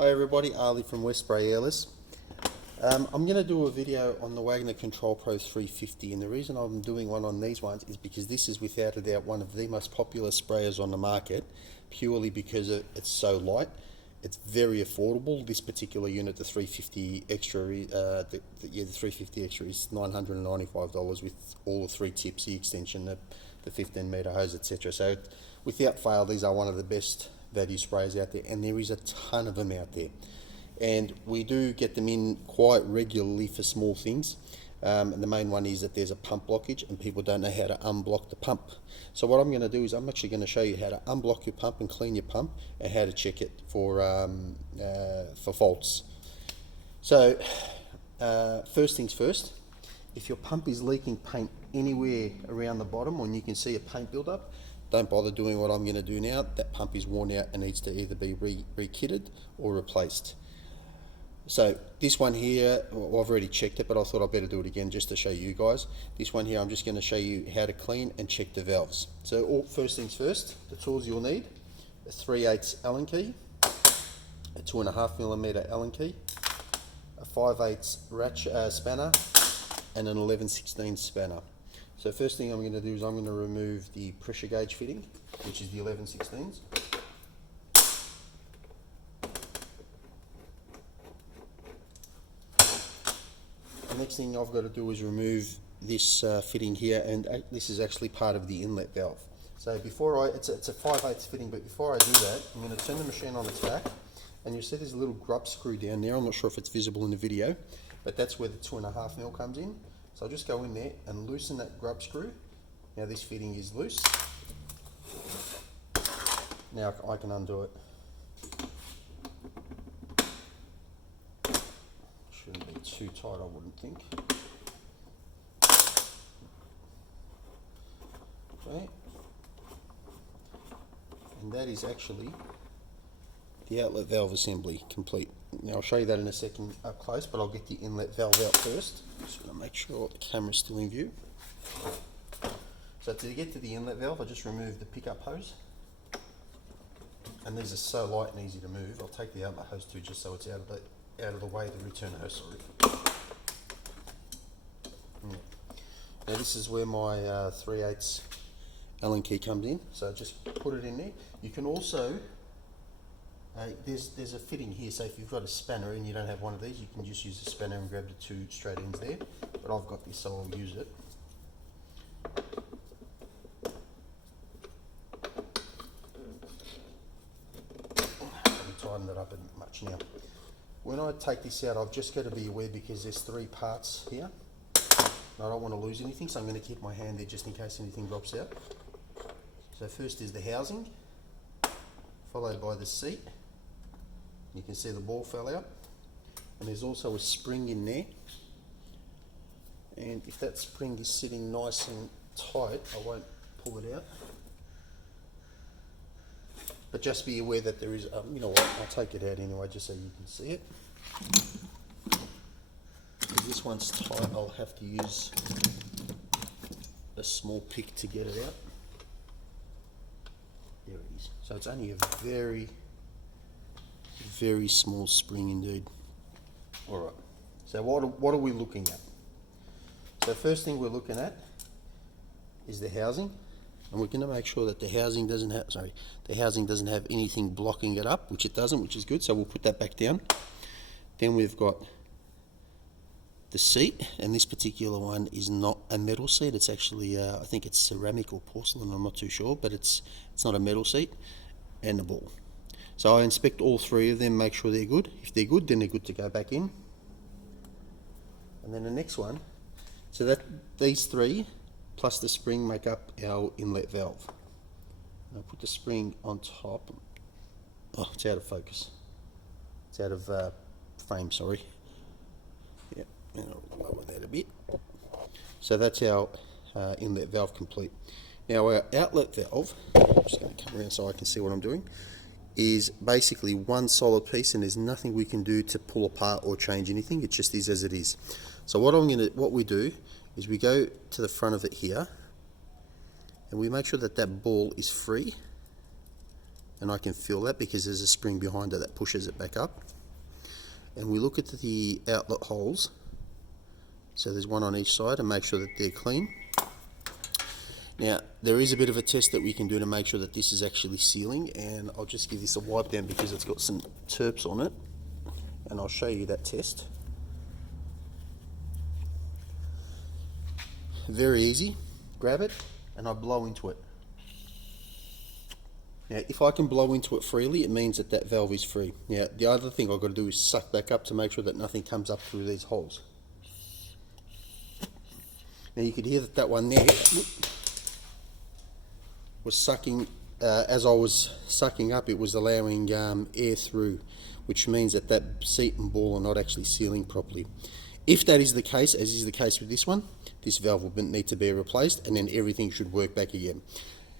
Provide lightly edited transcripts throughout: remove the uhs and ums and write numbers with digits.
Hi everybody, Ali from West Spray Airless. I'm going to do a video on the Wagner Control Pro 350, and the reason I'm doing one on these ones is because this is without a doubt one of the most popular sprayers on the market, purely because it's so light. It's very affordable. This particular unit, the 350 Extra, the 350 Extra is $995 with all the three tips, the extension, the 15 metre hose, etc. So without fail, these are one of the best value sprays out there, and there is a ton of them out there, and we do get them in quite regularly for small things. And the main one is that there's a pump blockage and people don't know how to unblock the pump. So what I'm going to do is I'm actually going to show you how to unblock your pump and clean your pump, and how to check it for faults. So first things first, if your pump is leaking paint anywhere around the bottom, and you can see a paint buildup, don't bother doing what I'm going to do now. That pump is worn out and needs to either be re-kitted or replaced. So this one here, well, I've already checked it, but I thought I'd better do it again just to show you guys. This one here, I'm just going to show you how to clean and check the valves. So first things first, the tools you'll need: a 3/8 Allen key, a 2.5mm Allen key, a 5/8 ratchet spanner, and an 11/16 spanner. So first thing I'm going to do is I'm going to remove the pressure gauge fitting, which is the 11/16s. The next thing I've got to do is remove this fitting here, and this is actually part of the inlet valve. So it's a 5/8 fitting, but before I do that, I'm going to turn the machine on its back, and you'll see there's a little grub screw down there. I'm not sure if it's visible in the video, but that's where the 2.5mm comes in. So I'll just go in there and loosen that grub screw. Now this fitting is loose. Now I can undo it. Shouldn't be too tight, I wouldn't think. Okay. And that is actually the outlet valve assembly complete. Now I'll show you that in a second up close, but I'll get the inlet valve out first. Just want to make sure the camera's still in view. So to get to the inlet valve, I just remove the pickup hose. And these are so light and easy to move. I'll take the outlet hose too, just so it's out of the way of the return hose. Now this is where my 3/8 Allen key comes in. So just put it in there. You can also there's a fitting here, so if you've got a spanner and you don't have one of these, you can just use a spanner and grab the two straight ends there, but I've got this, so I'll use it. I've tightened it up much now. When I take this out, I've just got to be aware, because there's three parts here, and I don't want to lose anything, so I'm going to keep my hand there just in case anything drops out. So first is the housing, followed by the seat. You can see the ball fell out, and there's also a spring in there, and if that spring is sitting nice and tight, I won't pull it out, but just be aware that there is, you know what, I'll take it out anyway just so you can see it. Because this one's tight, I'll have to use a small pick to get it out. There it is. So it's only a very small spring indeed. Alright, so what are we looking at? So first thing we're looking at is the housing, and we're going to make sure that the housing doesn't have anything blocking it up, which it doesn't, which is good, so we'll put that back down. Then we've got the seat, and this particular one is not a metal seat, it's actually I think it's ceramic or porcelain, I'm not too sure, but it's not a metal seat, and the ball. So I inspect all three of them, make sure they're good. If they're good, then they're good to go back in. And then the next one, so that these three plus the spring make up our inlet valve. I'll put the spring on top. Oh, it's out of focus. It's out of frame, sorry. Yeah, and I'll lower that a bit. So that's our inlet valve complete. Now our outlet valve, I'm just going to come around so I can see what I'm doing, is basically one solid piece, and there's nothing we can do to pull apart or change anything. It just is as it is. So what we do is we go to the front of it here, and we make sure that that ball is free, and I can feel that because there's a spring behind it that pushes it back up. And we look at the outlet holes, so there's one on each side, and make sure that they're clean. Now there is a bit of a test that we can do to make sure that this is actually sealing, and I'll just give this a wipe down because it's got some terps on it, and I'll show you that test. Very easy. Grab it and I blow into it. Now if I can blow into it freely, it means that that valve is free. Now the other thing I've got to do is suck back up to make sure that nothing comes up through these holes. Now you could hear that that one there was sucking, as I was sucking up, it was allowing air through, which means that that seat and ball are not actually sealing properly. If that is the case, as is the case with this one, this valve will need to be replaced, and then everything should work back again.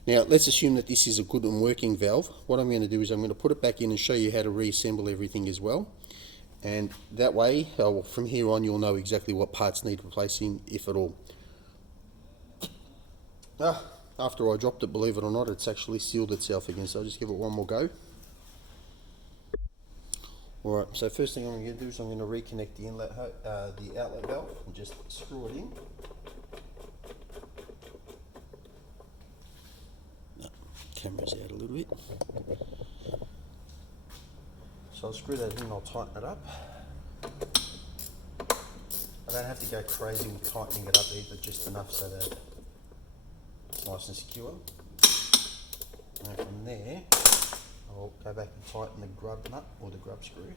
Now let's assume that this is a good and working valve. What I'm going to do is I'm going to put it back in and show you how to reassemble everything as well, and that way from here on you'll know exactly what parts need replacing, if at all. After I dropped it, believe it or not, it's actually sealed itself again, so I'll just give it one more go. Alright, so first thing I'm going to do is I'm going to reconnect the inlet, the outlet valve, and just screw it in. No, camera's out a little bit. So I'll screw that in, I'll tighten it up. I don't have to go crazy with tightening it up either, just enough so that it's nice and secure. And from there, I'll go back and tighten the grub nut or the grub screw.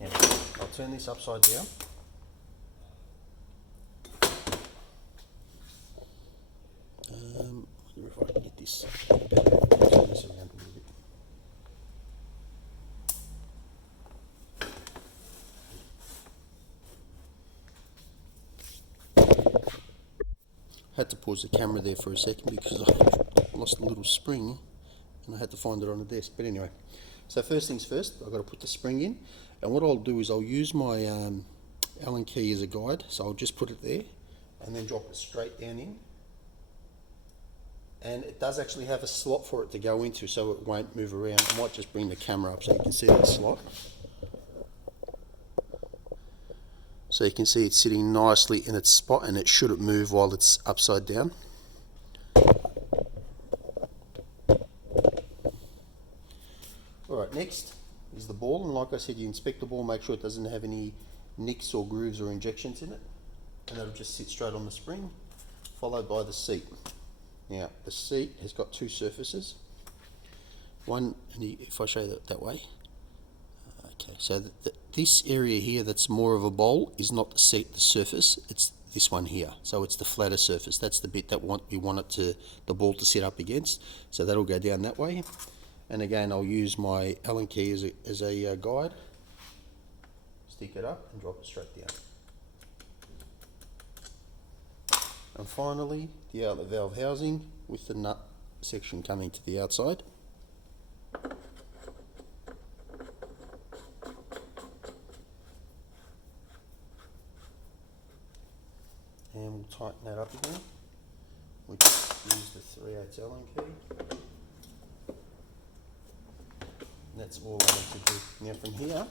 Now, I'll turn this upside down. I wonder if I can get this better. Turn this around a little bit. I had to pause the camera there for a second because I lost a little spring and I had to find it on the desk. But anyway, so first things first, I've got to put the spring in, and what I'll do is I'll use my Allen key as a guide. So I'll just put it there and then drop it straight down in, and it does actually have a slot for it to go into, so it won't move around. I might just bring the camera up so you can see that slot. So you can see it's sitting nicely in its spot, and it shouldn't move while it's upside down. Alright, next is the ball, and like I said, you inspect the ball, make sure it doesn't have any nicks or grooves or injections in it, and that'll just sit straight on the spring, followed by the seat. Now the seat has got two surfaces. One, and if I show you that way, okay, so this area here that's more of a bowl is not the seat, the surface, it's this one here. So it's the flatter surface. That's the bit that we want the ball to sit up against. So that'll go down that way. And again, I'll use my Allen key as a guide. Stick it up and drop it straight down. And finally, the outlet valve housing with the nut section coming to the outside. And we'll tighten that up again. We just use the 3/8 Allen key. And that's all I need to do. Now from here,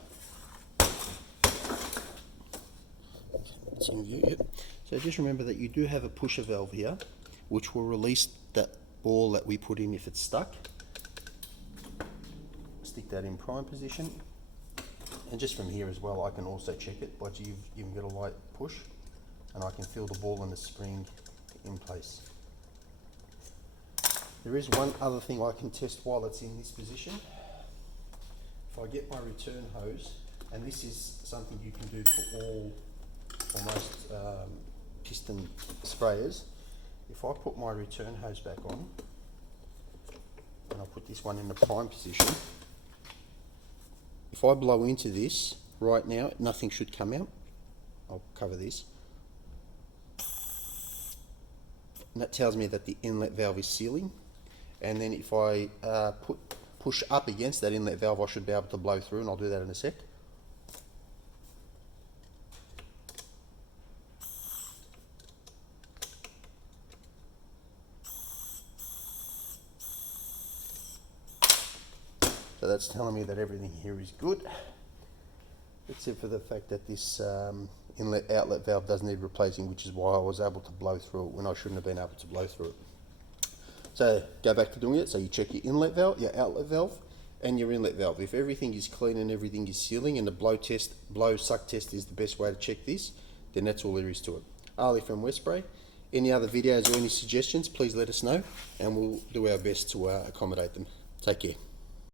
it's in view, yep. So just remember that you do have a pusher valve here, which will release that ball that we put in if it's stuck. Stick that in prime position. And just from here as well, I can also check it, but you've even got a light push, and I can feel the ball and the spring in place. There is one other thing I can test while it's in this position. If I get my return hose, and this is something you can do for most piston sprayers. If I put my return hose back on, and I'll put this one in the prime position, if I blow into this right now, nothing should come out. I'll cover this. And that tells me that the inlet valve is sealing. And then if I push up against that inlet valve, I should be able to blow through, and I'll do that in a sec. So that's telling me that everything here is good, except for the fact that this inlet outlet valve does need replacing, which is why I was able to blow through it when I shouldn't have been able to blow through it. So go back to doing it. So you check your inlet valve, your outlet valve, and your inlet valve. If everything is clean and everything is sealing, and the blow suck test is the best way to check this, then that's all there is to it. Ali from Westspray. Any other videos or any suggestions, please let us know, and we'll do our best to accommodate them. Take care.